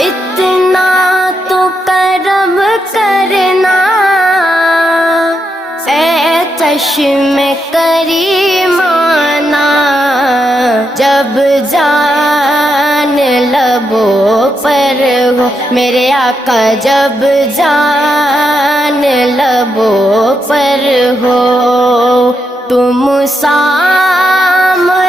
اتنا تو کرم کرنا اے چشم کریمانہ، جب جان لبوں پر ہو میرے آقا، جب جان لبوں پر ہو، تم سامنے